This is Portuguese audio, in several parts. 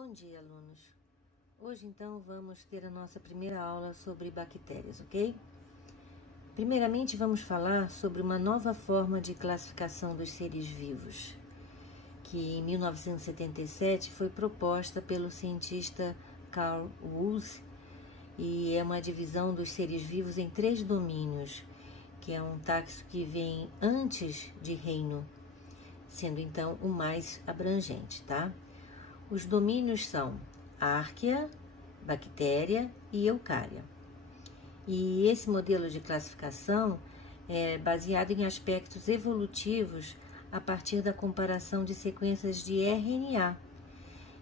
Bom dia, alunos! Hoje, então, vamos ter a nossa primeira aula sobre bactérias, ok? Primeiramente, vamos falar sobre uma nova forma de classificação dos seres vivos, que em 1977 foi proposta pelo cientista Carl Woese, e é uma divisão dos seres vivos em 3 domínios, que é um taxo que vem antes de reino, sendo então o mais abrangente, tá? Os domínios são Arquea, Bactéria e Eucária. E esse modelo de classificação é baseado em aspectos evolutivos a partir da comparação de sequências de RNA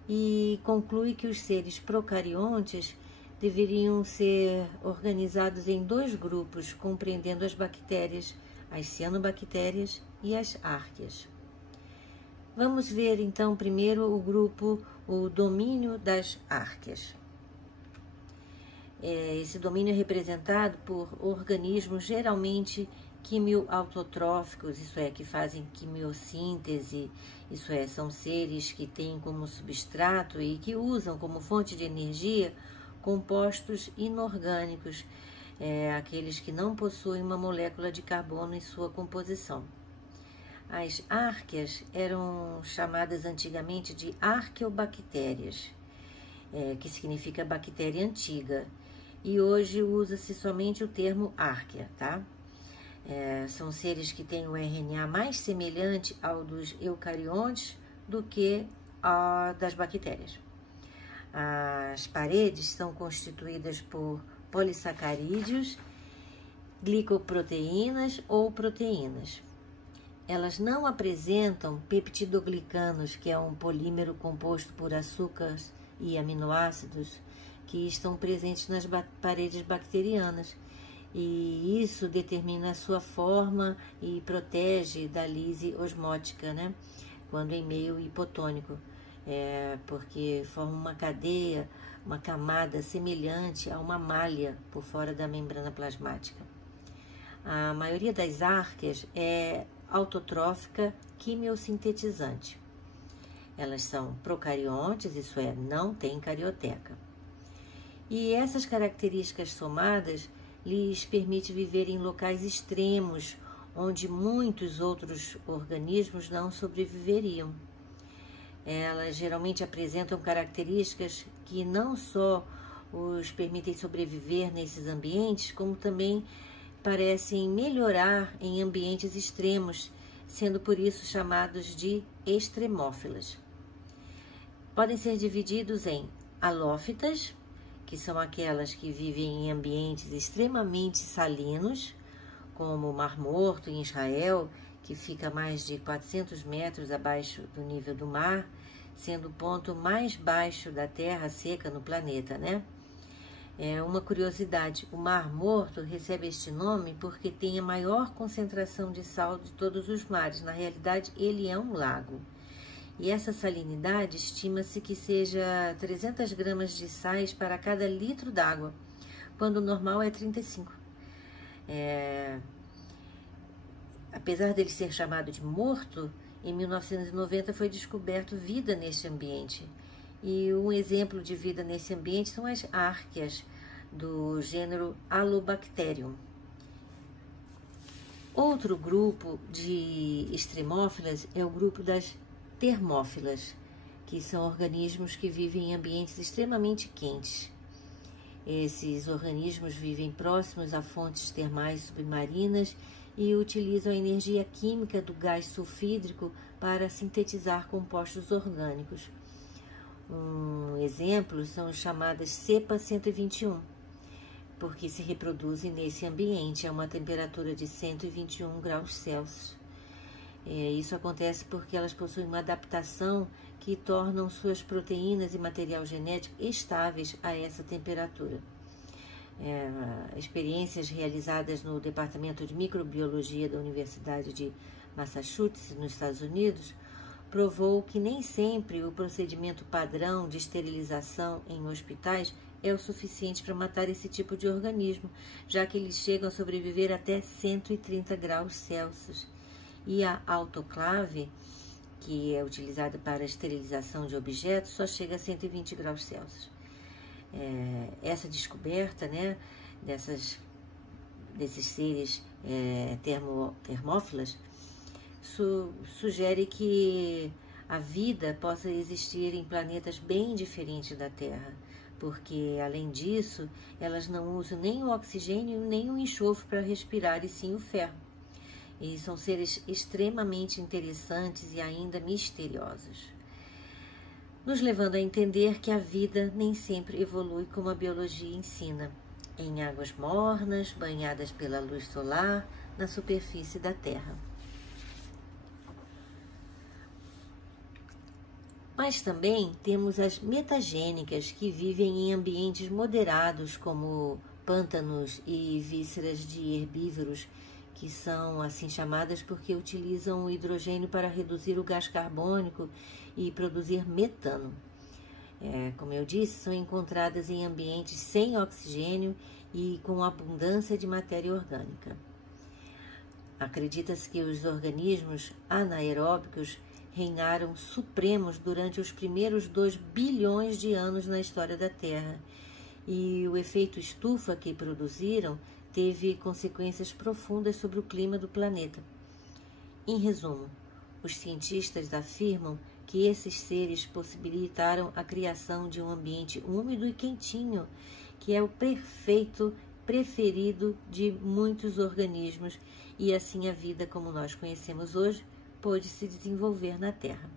e conclui que os seres procariontes deveriam ser organizados em 2 grupos, compreendendo as bactérias, as cianobactérias e as árqueas. Vamos ver, então, primeiro o domínio das árqueas. Esse domínio é representado por organismos geralmente quimioautotróficos, isso é, que fazem quimiossíntese, isso é, são seres que têm como substrato e que usam como fonte de energia compostos inorgânicos, aqueles que não possuem uma molécula de carbono em sua composição. As árqueas eram chamadas antigamente de arqueobactérias, que significa bactéria antiga, e hoje usa-se somente o termo árquea, tá? São seres que têm o RNA mais semelhante ao dos eucariontes do que ao das bactérias. As paredes são constituídas por polissacarídeos, glicoproteínas ou proteínas. Elas não apresentam peptidoglicanos, que é um polímero composto por açúcares e aminoácidos que estão presentes nas paredes bacterianas, e isso determina a sua forma e protege da lise osmótica, né? Quando em meio hipotônico, porque forma uma cadeia, uma camada semelhante a uma malha por fora da membrana plasmática. A maioria das árqueas é autotrófica quimiosintetizante. Elas são procariontes, isso é, não tem carioteca. E essas características somadas lhes permitem viver em locais extremos, onde muitos outros organismos não sobreviveriam. Elas geralmente apresentam características que não só os permitem sobreviver nesses ambientes, como também parecem melhorar em ambientes extremos, sendo por isso chamados de extremófilas. Podem ser divididos em halófitas, que são aquelas que vivem em ambientes extremamente salinos, como o Mar Morto em Israel, que fica a mais de 400 metros abaixo do nível do mar, sendo o ponto mais baixo da terra seca no planeta, né? Uma curiosidade, o Mar Morto recebe este nome porque tem a maior concentração de sal de todos os mares. Na realidade, ele é um lago. E essa salinidade estima-se que seja 300 gramas de sais para cada litro d'água, quando o normal é 35. Apesar dele ser chamado de morto, em 1990 foi descoberto vida neste ambiente. E um exemplo de vida nesse ambiente são as árqueas do gênero Halobacterium. Outro grupo de extremófilas é o grupo das termófilas, que são organismos que vivem em ambientes extremamente quentes. Esses organismos vivem próximos a fontes termais submarinas e utilizam a energia química do gás sulfídrico para sintetizar compostos orgânicos. Um exemplo são as chamadas cepa 121, porque se reproduzem nesse ambiente a uma temperatura de 121 graus Celsius. Isso acontece porque elas possuem uma adaptação que tornam suas proteínas e material genético estáveis a essa temperatura. Experiências realizadas no Departamento de Microbiologia da Universidade de Massachusetts, nos Estados Unidos, provou que nem sempre o procedimento padrão de esterilização em hospitais é o suficiente para matar esse tipo de organismo, já que eles chegam a sobreviver até 130 graus Celsius. E a autoclave que é utilizada para a esterilização de objetos, só chega a 120 graus Celsius. Essa descoberta, né, desses seres termófilas sugere que a vida possa existir em planetas bem diferentes da Terra, porque, além disso, elas não usam nem o oxigênio nem o enxofre para respirar, e sim o ferro. E são seres extremamente interessantes e ainda misteriosos, nos levando a entender que a vida nem sempre evolui como a biologia ensina, em águas mornas, banhadas pela luz solar, na superfície da Terra. Mas também temos as metagênicas, que vivem em ambientes moderados, como pântanos e vísceras de herbívoros, que são assim chamadas porque utilizam o hidrogênio para reduzir o gás carbônico e produzir metano. Como eu disse, são encontradas em ambientes sem oxigênio e com abundância de matéria orgânica. Acredita-se que os organismos anaeróbicos reinaram supremos durante os primeiros 2 bilhões de anos na história da Terra, e o efeito estufa que produziram teve consequências profundas sobre o clima do planeta. Em resumo, os cientistas afirmam que esses seres possibilitaram a criação de um ambiente úmido e quentinho, que é o preferido de muitos organismos, e assim a vida como nós conhecemos hoje pôde se desenvolver na Terra.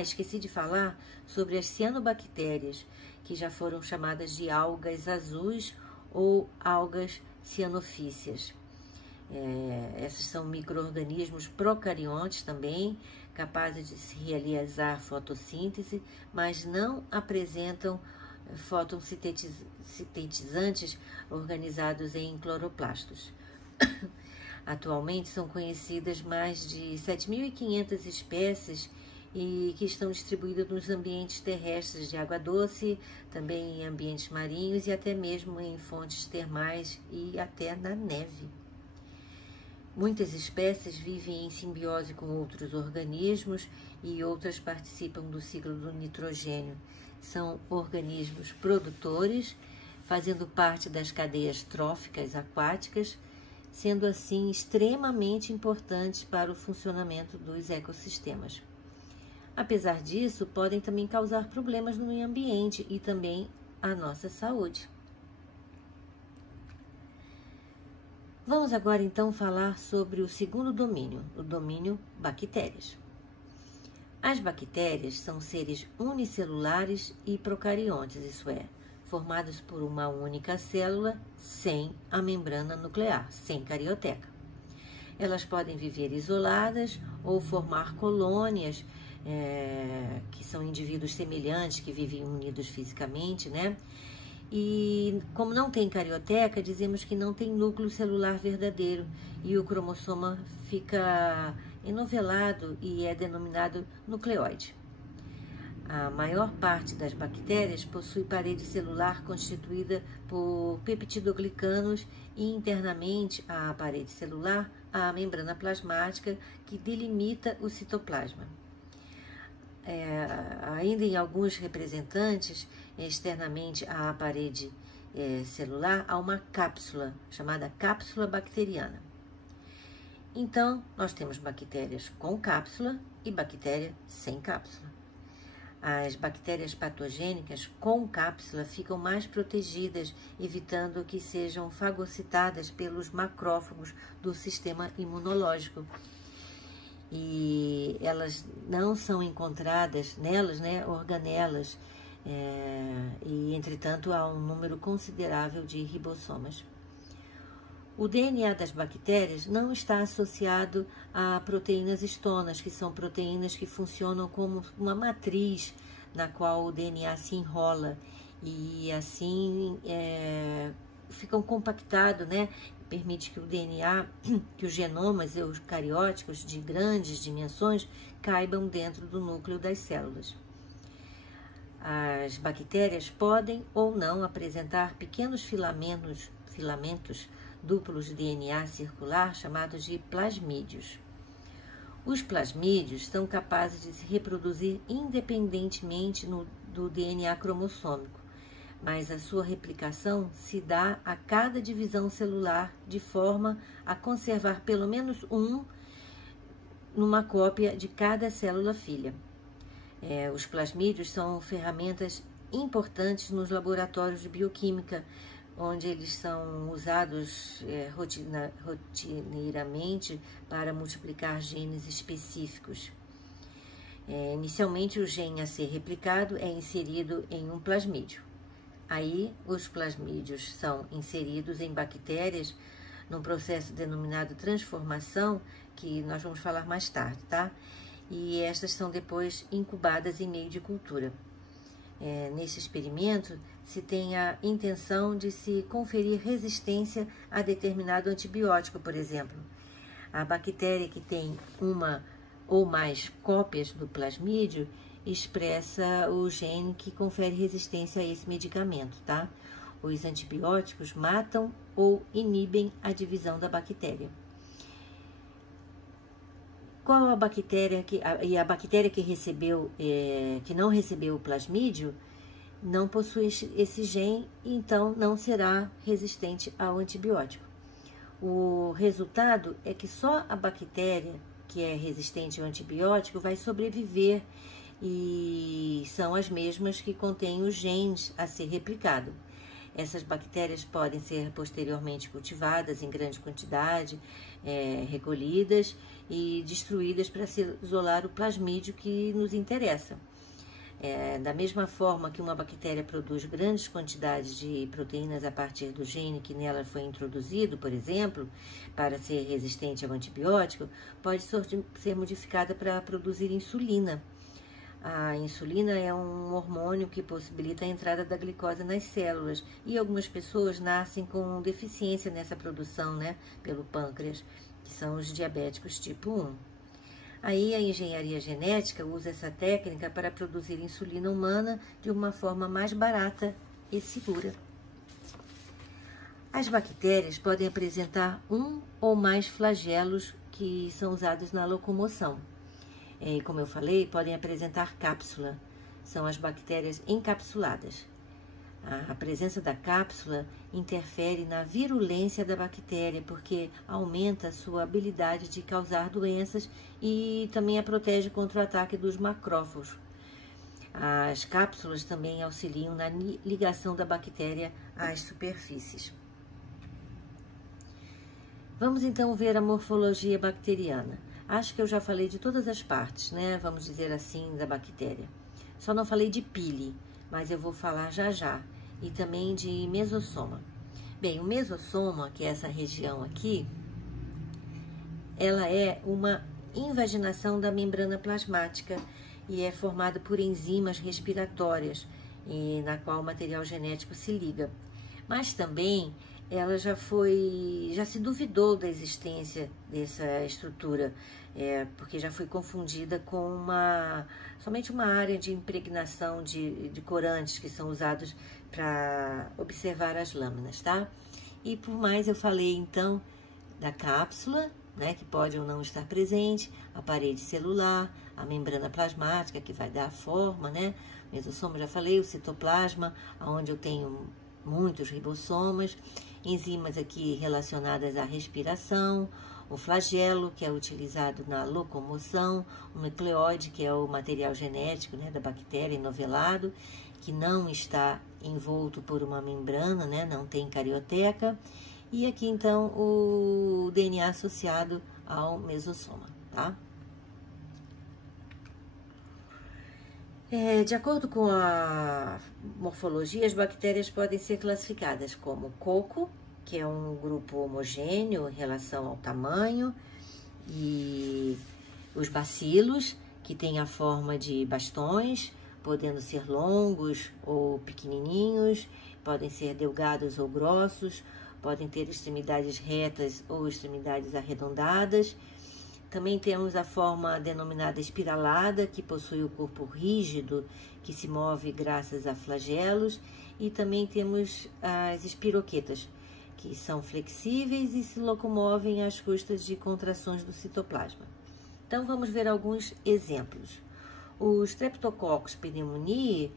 Esqueci de falar sobre as cianobactérias, que já foram chamadas de algas azuis ou algas cianofícias. Essas são micro-organismos procariontes também, capazes de se realizar fotossíntese, mas não apresentam fótons sintetizantes organizados em cloroplastos. Atualmente são conhecidas mais de 7.500 espécies e que estão distribuídas nos ambientes terrestres de água doce, também em ambientes marinhos e até mesmo em fontes termais e até na neve. Muitas espécies vivem em simbiose com outros organismos e outras participam do ciclo do nitrogênio. São organismos produtores, fazendo parte das cadeias tróficas aquáticas, sendo assim extremamente importantes para o funcionamento dos ecossistemas. Apesar disso, podem também causar problemas no meio ambiente e também à nossa saúde. Vamos agora então falar sobre o segundo domínio, o domínio bactérias. As bactérias são seres unicelulares e procariontes, isso é, formados por uma única célula sem a membrana nuclear, sem carioteca. Elas podem viver isoladas ou formar colônias, que são indivíduos semelhantes que vivem unidos fisicamente, né? E como não tem carioteca, dizemos que não tem núcleo celular verdadeiro e o cromossoma fica enovelado e é denominado nucleóide. A maior parte das bactérias possui parede celular constituída por peptidoglicanos e internamente à parede celular há a membrana plasmática que delimita o citoplasma. Ainda em alguns representantes, externamente à parede celular, há uma cápsula, chamada cápsula bacteriana. Então, nós temos bactérias com cápsula e bactéria sem cápsula. As bactérias patogênicas com cápsula ficam mais protegidas, evitando que sejam fagocitadas pelos macrófagos do sistema imunológico. E elas não são encontradas nelas, organelas, e entretanto há um número considerável de ribossomas. O DNA das bactérias não está associado a proteínas histonas, que são proteínas que funcionam como uma matriz na qual o DNA se enrola e assim ficam compactados, permite que o DNA, que os genomas eucarióticos de grandes dimensões caibam dentro do núcleo das células. As bactérias podem ou não apresentar pequenos filamentos duplos de DNA circular chamados de plasmídeos. Os plasmídeos são capazes de se reproduzir independentemente do DNA cromossômico, mas a sua replicação se dá a cada divisão celular de forma a conservar pelo menos numa cópia de cada célula filha. Os plasmídeos são ferramentas importantes nos laboratórios de bioquímica, onde eles são usados rotineiramente para multiplicar genes específicos. Inicialmente, o gene a ser replicado é inserido em um plasmídio. Aí, os plasmídeos são inseridos em bactérias num processo denominado transformação, que nós vamos falar mais tarde, tá? E estas são depois incubadas em meio de cultura. Nesse experimento, se tem a intenção de se conferir resistência a determinado antibiótico, por exemplo. A bactéria que tem uma ou mais cópias do plasmídio expressa o gene que confere resistência a esse medicamento, tá? Os antibióticos matam ou inibem a divisão da bactéria. Qual a bactéria a bactéria que não recebeu o plasmídio não possui esse gene, então não será resistente ao antibiótico. O resultado é que só a bactéria que é resistente ao antibiótico vai sobreviver, e são as mesmas que contêm os genes a ser replicado. Essas bactérias podem ser posteriormente cultivadas em grande quantidade, recolhidas e destruídas para se isolar o plasmídio que nos interessa. Da mesma forma que uma bactéria produz grandes quantidades de proteínas a partir do gene que nela foi introduzido, por exemplo, para ser resistente ao antibiótico, pode ser modificada para produzir insulina. A insulina é um hormônio que possibilita a entrada da glicose nas células, e algumas pessoas nascem com deficiência nessa produção, né, pelo pâncreas, que são os diabéticos tipo 1. Aí a engenharia genética usa essa técnica para produzir insulina humana de uma forma mais barata e segura. As bactérias podem apresentar um ou mais flagelos que são usados na locomoção. Como eu falei, podem apresentar cápsula, são as bactérias encapsuladas. A presença da cápsula interfere na virulência da bactéria, porque aumenta a sua habilidade de causar doenças e também a protege contra o ataque dos macrófagos. As cápsulas também auxiliam na ligação da bactéria às superfícies. Vamos então ver a morfologia bacteriana. Acho que eu já falei de todas as partes, né? Vamos dizer assim, da bactéria. Só não falei de pile, mas eu vou falar já já. E também de mesossoma. Bem, o mesossoma, que é essa região aqui, ela é uma invaginação da membrana plasmática e é formada por enzimas respiratórias, na qual o material genético se liga. Mas também ela já se duvidou da existência dessa estrutura, porque já foi confundida com somente uma área de impregnação de corantes que são usados para observar as lâminas, tá? E por mais eu falei então da cápsula, né, que pode ou não estar presente, a parede celular, a membrana plasmática que vai dar a forma, né? Mesossoma, já falei, o citoplasma, onde eu tenho muitos ribossomas, enzimas aqui relacionadas à respiração, o flagelo, que é utilizado na locomoção, o nucleóide, que é o material genético, né, da bactéria enovelado, que não está envolto por uma membrana, né, não tem carioteca, e aqui então o DNA associado ao mesossoma, tá? De acordo com a morfologia, as bactérias podem ser classificadas como coco, que é um grupo homogêneo em relação ao tamanho, e os bacilos, que têm a forma de bastões, podendo ser longos ou pequenininhos, podem ser delgados ou grossos, podem ter extremidades retas ou extremidades arredondadas. Também temos a forma denominada espiralada, que possui o corpo rígido, que se move graças a flagelos, e também temos as espiroquetas, que são flexíveis e se locomovem às custas de contrações do citoplasma. Então, vamos ver alguns exemplos. O Streptococcus pneumoniae,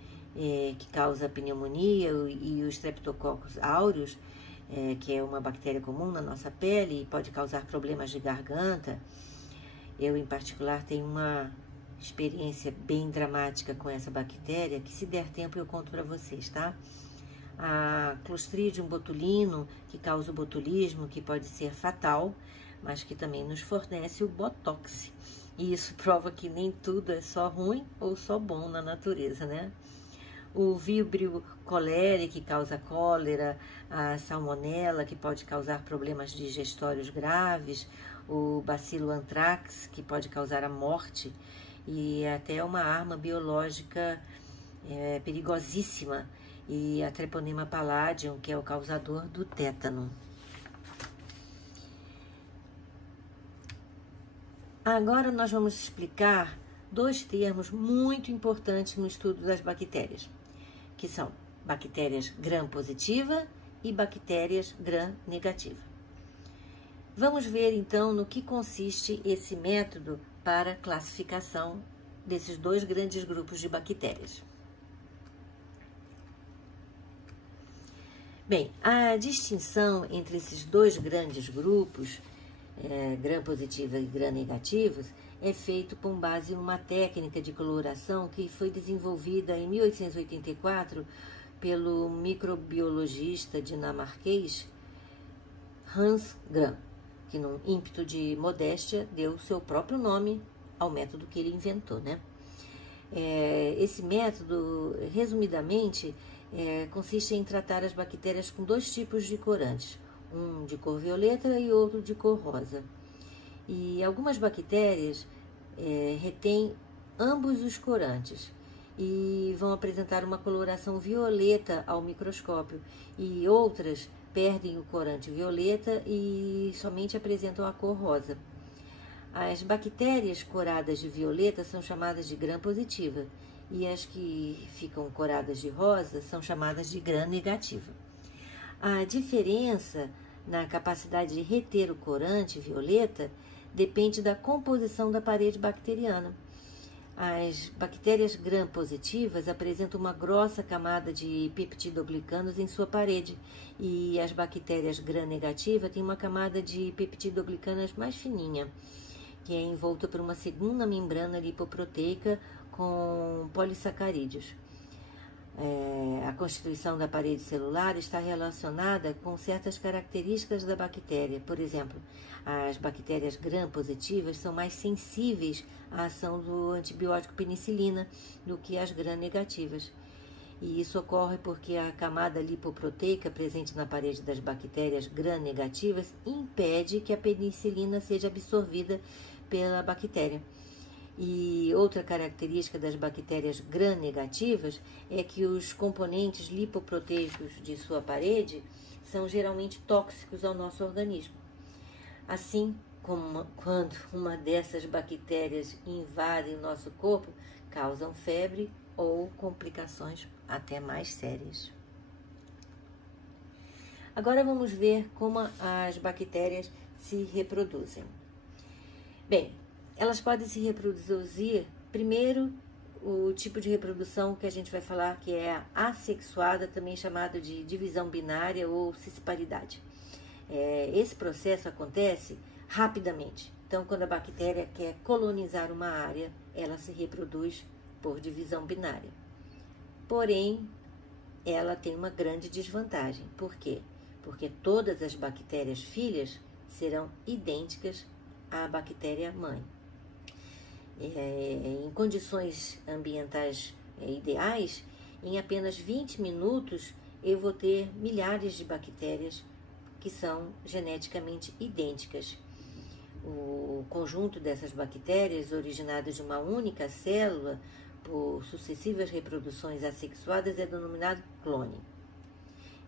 que causa pneumonia, e o Streptococcus aureus, que é uma bactéria comum na nossa pele e pode causar problemas de garganta. Eu, em particular, tenho uma experiência bem dramática com essa bactéria, que se der tempo eu conto para vocês, tá? A Clostridium botulinum, que causa o botulismo, que pode ser fatal, mas que também nos fornece o botox. E isso prova que nem tudo é só ruim ou só bom na natureza, né? O Vibrio cholerae, que causa cólera, a salmonela, que pode causar problemas digestórios graves, o Bacilo anthrax, que pode causar a morte, e até uma arma biológica perigosíssima, e a Treponema palladium, que é o causador do tétano. Agora nós vamos explicar dois termos muito importantes no estudo das bactérias, que são bactérias gram-positiva e bactérias gram-negativa. Vamos ver então no que consiste esse método para classificação desses dois grandes grupos de bactérias. Bem, a distinção entre esses dois grandes grupos, gram-positivos e gram-negativos, é feito com base em uma técnica de coloração que foi desenvolvida em 1884 pelo microbiologista dinamarquês Hans Gram, que num ímpeto de modéstia deu seu próprio nome ao método que ele inventou, né? Esse método, resumidamente, consiste em tratar as bactérias com dois tipos de corantes, um de cor violeta e outro de cor rosa. E algumas bactérias retêm ambos os corantes e vão apresentar uma coloração violeta ao microscópio, e outras perdem o corante violeta e somente apresentam a cor rosa. As bactérias coradas de violeta são chamadas de gram-positiva, e as que ficam coradas de rosa são chamadas de gram-negativa. A diferença na capacidade de reter o corante violeta depende da composição da parede bacteriana. As bactérias gram-positivas apresentam uma grossa camada de peptidoglicanos em sua parede, e as bactérias gram-negativas têm uma camada de peptidoglicanas mais fininha, que é envolta por uma segunda membrana lipoproteica com polissacarídeos. A constituição da parede celular está relacionada com certas características da bactéria. Por exemplo, as bactérias gram-positivas são mais sensíveis à ação do antibiótico penicilina do que as gram-negativas. E isso ocorre porque a camada lipoproteica presente na parede das bactérias gram-negativas impede que a penicilina seja absorvida pela bactéria. E outra característica das bactérias gram-negativas é que os componentes lipoproteicos de sua parede são geralmente tóxicos ao nosso organismo. Assim como quando uma dessas bactérias invade o nosso corpo, causam febre ou complicações até mais sérias. Agora vamos ver como as bactérias se reproduzem. Bem, elas podem se reproduzir, primeiro, o tipo de reprodução que a gente vai falar, que é a assexuada, também chamado de divisão binária ou cisparidade. Esse processo acontece rapidamente. Então, quando a bactéria quer colonizar uma área, ela se reproduz por divisão binária. Porém, ela tem uma grande desvantagem. Por quê? Porque todas as bactérias filhas serão idênticas à bactéria mãe. Em condições ambientais ideais, em apenas 20 minutos eu vou ter milhares de bactérias que são geneticamente idênticas. O conjunto dessas bactérias, originadas de uma única célula por sucessivas reproduções assexuadas, é denominado clone.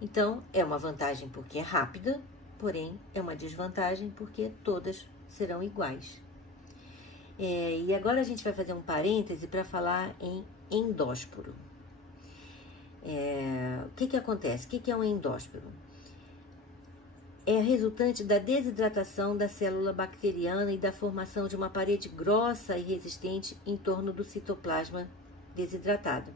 Então, é uma vantagem porque é rápida, porém é uma desvantagem porque todas serão iguais. E agora a gente vai fazer um parêntese para falar em endósporo. O que acontece? O que é um endósporo? é resultante da desidratação da célula bacteriana e da formação de uma parede grossa e resistente em torno do citoplasma desidratado.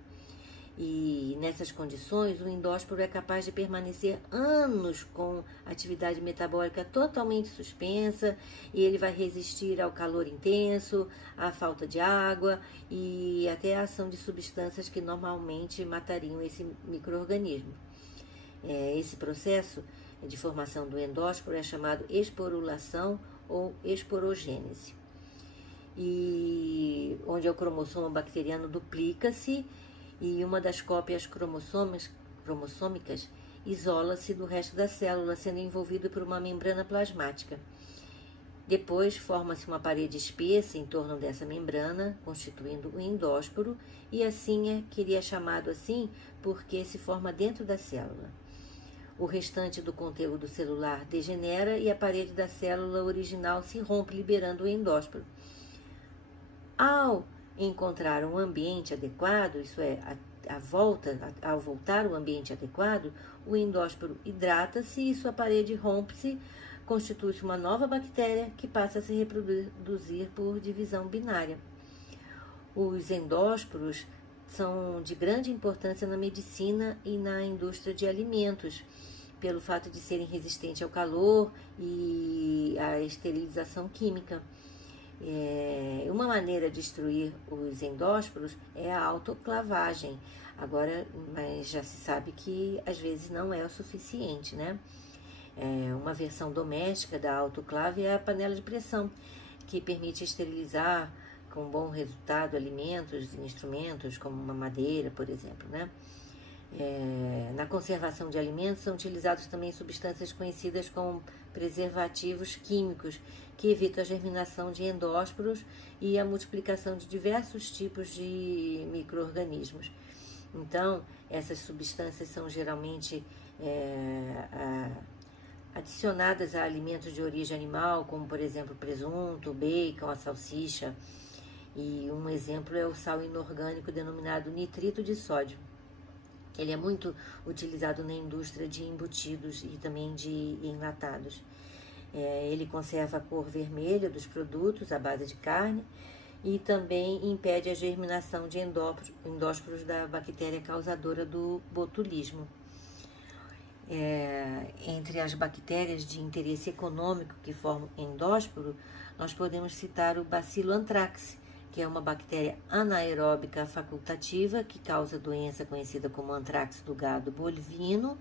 E nessas condições, o endósporo é capaz de permanecer anos com atividade metabólica totalmente suspensa, e ele vai resistir ao calor intenso, à falta de água e até à ação de substâncias que normalmente matariam esse micro-organismo. Esse processo de formação do endósporo é chamado esporulação ou esporogênese, e onde o cromossomo bacteriano duplica-se e uma das cópias cromossômicas isola-se do resto da célula, sendo envolvido por uma membrana plasmática. Depois, forma-se uma parede espessa em torno dessa membrana, constituindo o endósporo, e assim ele é chamado assim porque se forma dentro da célula. O restante do conteúdo celular degenera e a parede da célula original se rompe, liberando o endósporo. Ao encontrar um ambiente adequado, isso é, ao voltar ao ambiente adequado, o endósporo hidrata-se e sua parede rompe-se, constitui-se uma nova bactéria que passa a se reproduzir por divisão binária. Os endósporos são de grande importância na medicina e na indústria de alimentos, pelo fato de serem resistentes ao calor e à esterilização química. Uma maneira de destruir os endósporos é a autoclavagem. Agora, mas já se sabe que às vezes não é o suficiente, né? Uma versão doméstica da autoclave é a panela de pressão, que permite esterilizar com bom resultado alimentos e instrumentos, como uma madeira, por exemplo, né? Na conservação de alimentos são utilizados também substâncias conhecidas como preservativos químicos, que evitam a germinação de endósporos e a multiplicação de diversos tipos de micro-organismos. Então, essas substâncias são geralmente adicionadas a alimentos de origem animal, como, por exemplo, presunto, bacon, a salsicha. E um exemplo é o sal inorgânico denominado nitrito de sódio. Ele é muito utilizado na indústria de embutidos e também de enlatados. Ele conserva a cor vermelha dos produtos à base de carne e também impede a germinação de endósporos da bactéria causadora do botulismo. Entre as bactérias de interesse econômico que formam endósporo, nós podemos citar o Bacilo anthrax, que é uma bactéria anaeróbica facultativa que causa doença conhecida como anthrax do gado bovino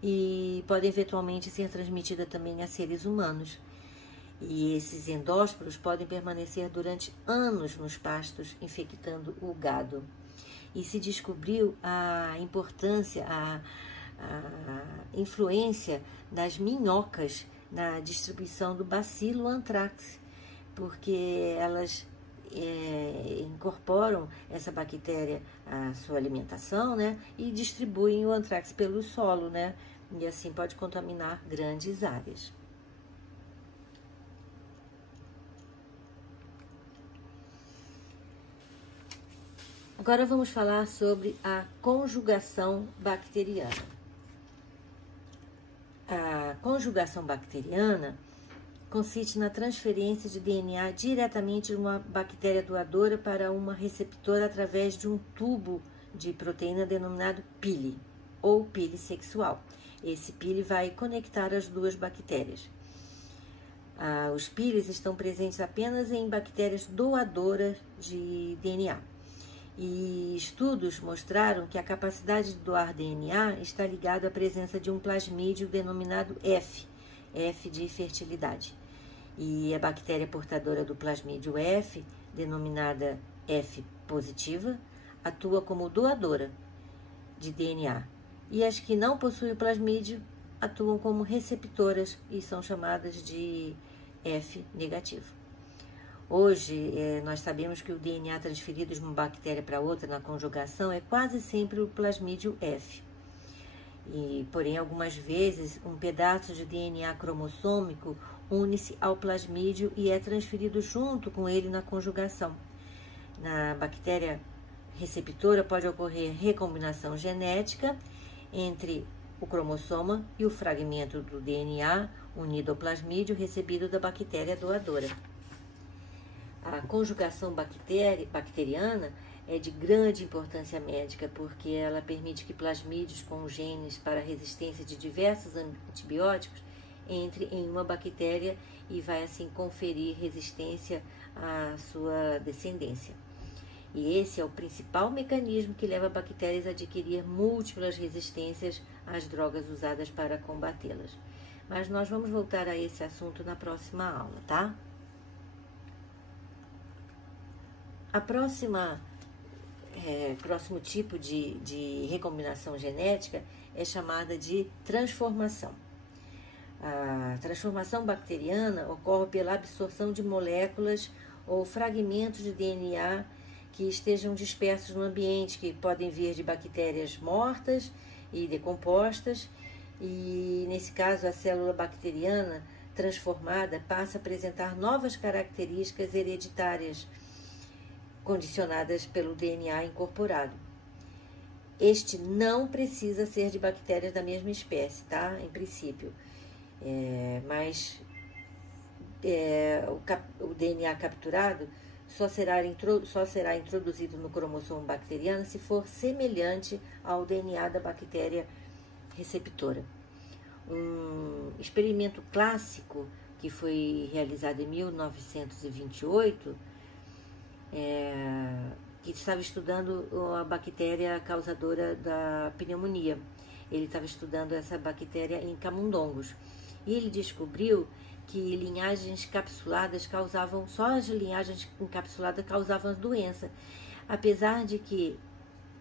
e pode eventualmente ser transmitida também a seres humanos. E esses endósporos podem permanecer durante anos nos pastos, infectando o gado. E se descobriu a importância, a influência das minhocas na distribuição do Bacilo anthrax, porque elas incorporam essa bactéria à sua alimentação, né, e distribuem o anthrax pelo solo, né, e assim pode contaminar grandes áreas. Agora vamos falar sobre a conjugação bacteriana. A conjugação bacteriana consiste na transferência de DNA diretamente de uma bactéria doadora para uma receptora através de um tubo de proteína denominado pile, ou pile sexual. Esse pile vai conectar as duas bactérias. Os piles estão presentes apenas em bactérias doadoras de DNA. E estudos mostraram que a capacidade de doar DNA está ligada à presença de um plasmídio denominado F de fertilidade. E a bactéria portadora do plasmídio F, denominada F positiva, atua como doadora de DNA. E as que não possuem o plasmídio atuam como receptoras e são chamadas de F negativo. Hoje, nós sabemos que o DNA transferido de uma bactéria para outra na conjugação é quase sempre o plasmídio F. Porém, algumas vezes, um pedaço de DNA cromossômico une-se ao plasmídio e é transferido junto com ele na conjugação. Na bactéria receptora pode ocorrer recombinação genética entre o cromossoma e o fragmento do DNA unido ao plasmídio recebido da bactéria doadora. A conjugação bacteriana é de grande importância médica, porque ela permite que plasmídios com genes para resistência de diversos antibióticos entre em uma bactéria e vai assim conferir resistência à sua descendência. E esse é o principal mecanismo que leva bactérias a adquirir múltiplas resistências às drogas usadas para combatê-las. Mas nós vamos voltar a esse assunto na próxima aula, tá? A próximo tipo de recombinação genética é chamada de transformação. A transformação bacteriana ocorre pela absorção de moléculas ou fragmentos de DNA que estejam dispersos no ambiente, que podem vir de bactérias mortas e decompostas, e nesse caso a célula bacteriana transformada passa a apresentar novas características hereditárias condicionadas pelo DNA incorporado. Este não precisa ser de bactérias da mesma espécie, tá? Em princípio. Mas o DNA capturado só será introduzido no cromossomo bacteriano se for semelhante ao DNA da bactéria receptora. Um experimento clássico que foi realizado em 1928, que estava estudando a bactéria causadora da pneumonia. Ele estava estudando essa bactéria em camundongos. E ele descobriu que linhagens capsuladas só as linhagens encapsuladas causavam a doença, apesar de que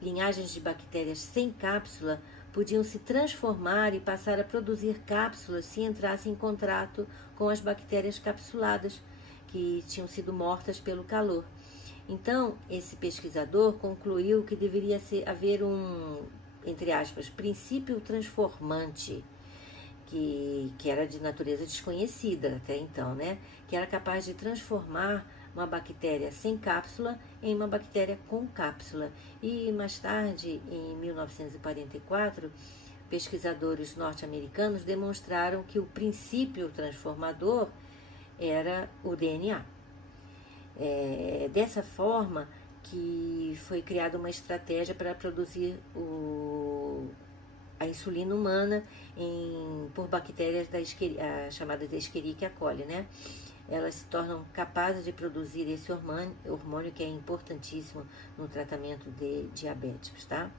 linhagens de bactérias sem cápsula podiam se transformar e passar a produzir cápsulas se entrassem em contato com as bactérias capsuladas, que tinham sido mortas pelo calor. Então, esse pesquisador concluiu que deveria haver um, entre aspas, princípio transformante, que era de natureza desconhecida até então, né? Que era capaz de transformar uma bactéria sem cápsula em uma bactéria com cápsula. E mais tarde, em 1944, pesquisadores norte-americanos demonstraram que o princípio transformador era o DNA. Dessa forma que foi criada uma estratégia para produzir a insulina humana por bactérias chamadas Escherichia coli, né? Elas se tornam capazes de produzir esse hormônio que é importantíssimo no tratamento de diabéticos, tá?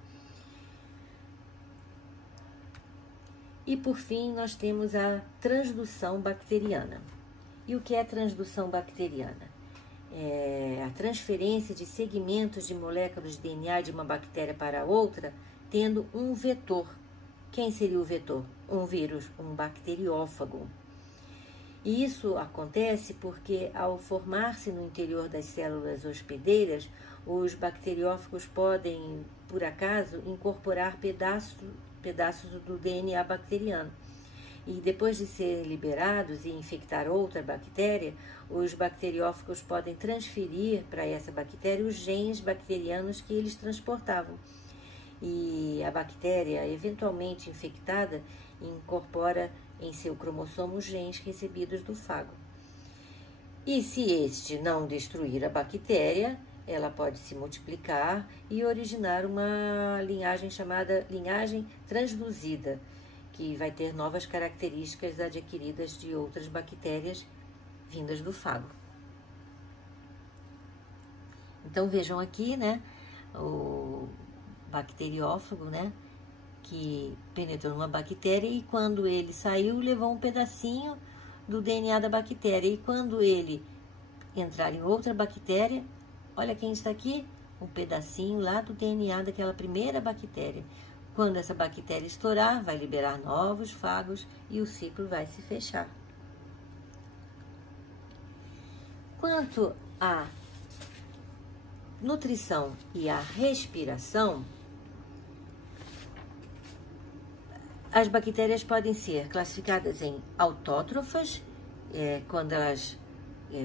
E por fim, nós temos a transdução bacteriana. E o que é transdução bacteriana? É a transferência de segmentos de moléculas de DNA de uma bactéria para outra, tendo um vetor. Quem seria o vetor? Um vírus, um bacteriófago. E isso acontece porque, ao formar-se no interior das células hospedeiras, os bacteriófagos podem, por acaso, incorporar pedaços do DNA bacteriano. E depois de serem liberados e infectar outra bactéria, os bacteriófagos podem transferir para essa bactéria os genes bacterianos que eles transportavam. E a bactéria, eventualmente infectada, incorpora em seu cromossomo os genes recebidos do fago. E se este não destruir a bactéria, ela pode se multiplicar e originar uma linhagem chamada linhagem transduzida, que vai ter novas características adquiridas de outras bactérias vindas do fago. Então vejam aqui, né, o bacteriófago, né, que penetrou numa bactéria e quando ele saiu, levou um pedacinho do DNA da bactéria. E quando ele entrar em outra bactéria, olha quem está aqui, um pedacinho lá do DNA daquela primeira bactéria. Quando essa bactéria estourar, vai liberar novos fagos e o ciclo vai se fechar. Quanto à nutrição e à respiração, as bactérias podem ser classificadas em autótrofas, quando elas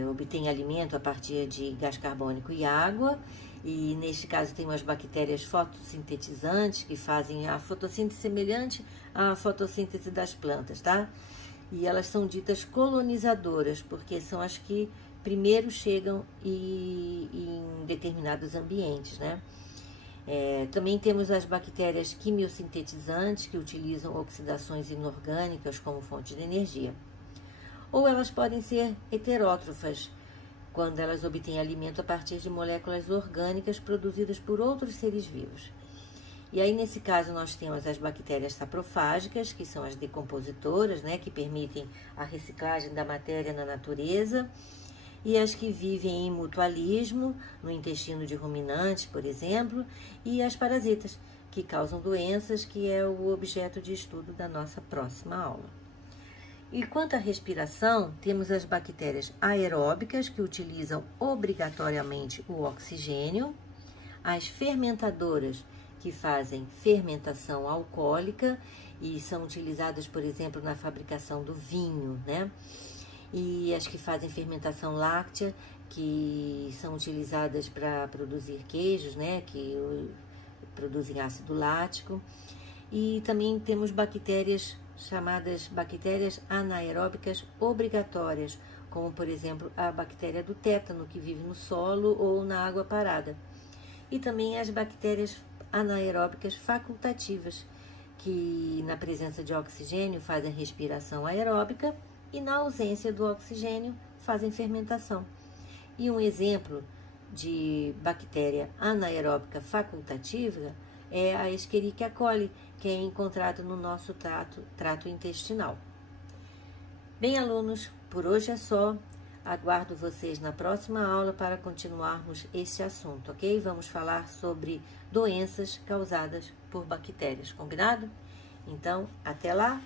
obtêm alimento a partir de gás carbônico e água, e neste caso tem umas bactérias fotossintetizantes que fazem a fotossíntese semelhante a fotossíntese das plantas, tá? E elas são ditas colonizadoras, porque são as que primeiro chegam em determinados ambientes, né? Também temos as bactérias quimiosintetizantes, que utilizam oxidações inorgânicas como fonte de energia. Ou elas podem ser heterótrofas, quando elas obtêm alimento a partir de moléculas orgânicas produzidas por outros seres vivos. E aí, nesse caso, nós temos as bactérias saprofágicas, que são as decompositoras, né, que permitem a reciclagem da matéria na natureza, e as que vivem em mutualismo, no intestino de ruminantes, por exemplo, e as parasitas, que causam doenças, que é o objeto de estudo da nossa próxima aula. E quanto à respiração, temos as bactérias aeróbicas, que utilizam obrigatoriamente o oxigênio, as fermentadoras, que fazem fermentação alcoólica e são utilizadas, por exemplo, na fabricação do vinho, né? E as que fazem fermentação láctea, que são utilizadas para produzir queijos, né? Que produzem ácido lático. E também temos bactérias chamadas bactérias anaeróbicas obrigatórias, como, por exemplo, a bactéria do tétano, que vive no solo ou na água parada. E também as bactérias anaeróbicas facultativas, que na presença de oxigênio fazem respiração aeróbica e na ausência do oxigênio fazem fermentação. E um exemplo de bactéria anaeróbica facultativa é a Escherichia coli, que é encontrado no nosso trato intestinal. Bem, alunos, por hoje é só. Aguardo vocês na próxima aula para continuarmos este assunto, ok? Vamos falar sobre doenças causadas por bactérias, combinado? Então, até lá!